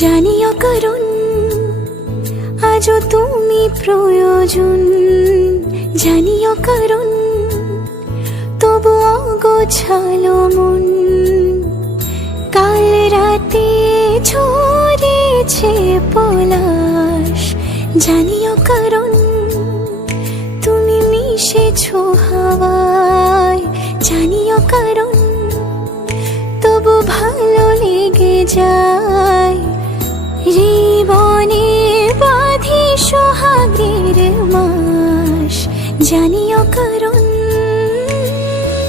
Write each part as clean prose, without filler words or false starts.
জানিও কারণ আজও তুমি প্রয়োজন, জানিও কারণ তবু অগোছালো মন। কাল রাতে ঝরেছে পলাশ, জানিও কারণ তুমি মিশেছো হাওয়ায়, জানিও কারণ তবু ভালো লেগে যায়। জীবনে বাঁধি সোহাগের মাস, জানিও কারণ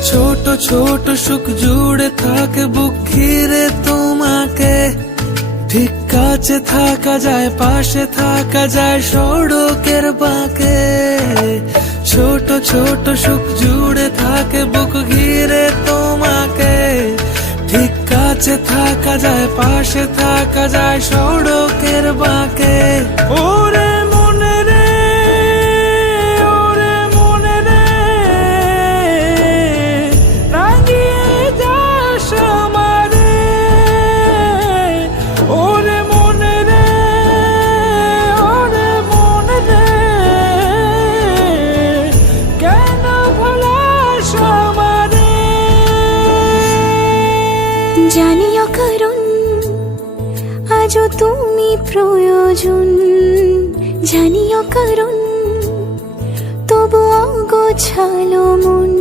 ছোট ছোট সুখ জুড়ে থাকে বুক ঘিরে তোমাকে। ঠিক কাছে থাকা যায়, পাশে থাকা যায় সড়কের বাঁকে। ছোট ছোট সুখ জুড়ে থাকে বুক ঘিরে তোমাকে। ঠিক কাছে থাকা যায়, পাশে থাকা যায় সড়কের বাঁকে। ওরে মনে রে, ওরে মনে রে, রাঙিয়ে যাস আমারে। ওরে মনে রে, ওরে মনে রে, কেন ভোলাস আমারে। জানিও কারণ আজও তুমি প্রয়োজন, জানিও কারণ তবু অগোছালো মন।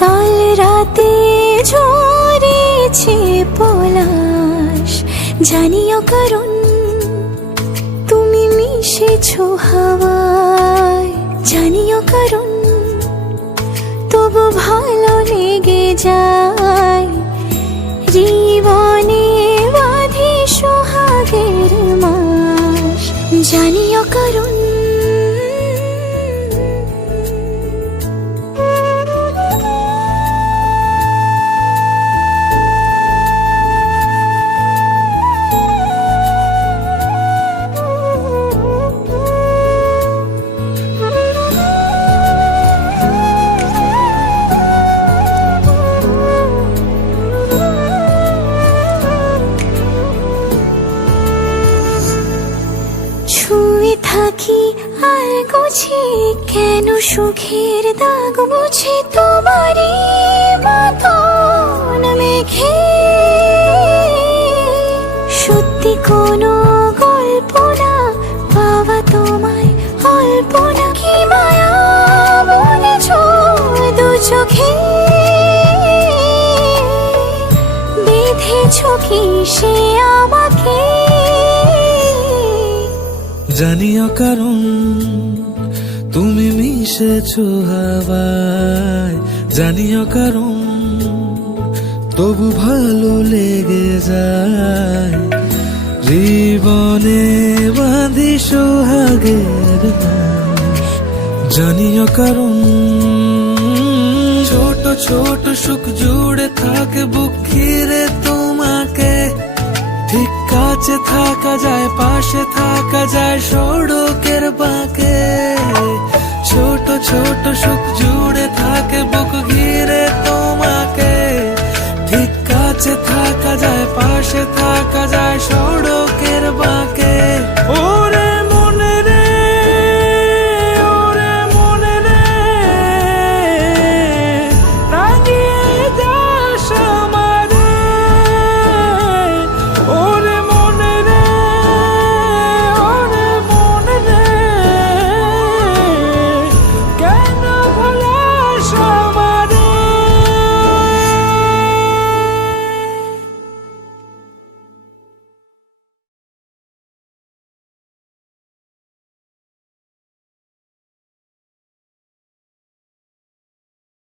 কাল রাতে ঝরেছে পলাশ, জানিও কারণ তুমি মিশেছো হাওয়ায়, জানিও কারণ তবু ভালো লেগে যায়। জীবনে বাঁধি সোহাগের মাস, জানিও কারণ ছুঁয়ে থাকি আর গোছে কেন সুখের দাগ মুছে তোমারই মতন মেঘে। সত্যি কোনো গল্প না পাওয়া তোমায় অল্প না, কি মায়া বলেছ দু চোখে। বেঁধেছ কি সে আমাকে, জানিও কারণ তুমি মিশেছো হাওয়ায়। জানিও কারণ তবু ভালো লেগে যায়। জীবনে বাঁধি সোহাগের মাস, জানিও কারণ ছোট ছোট সুখ জুড়ে থাকে বুক ঘিরে তোমাকে। ঠিক কাছে থাকা যায়, পাশে থাকা যায় সড়কের বাঁকে। ছোট ছোট সুখ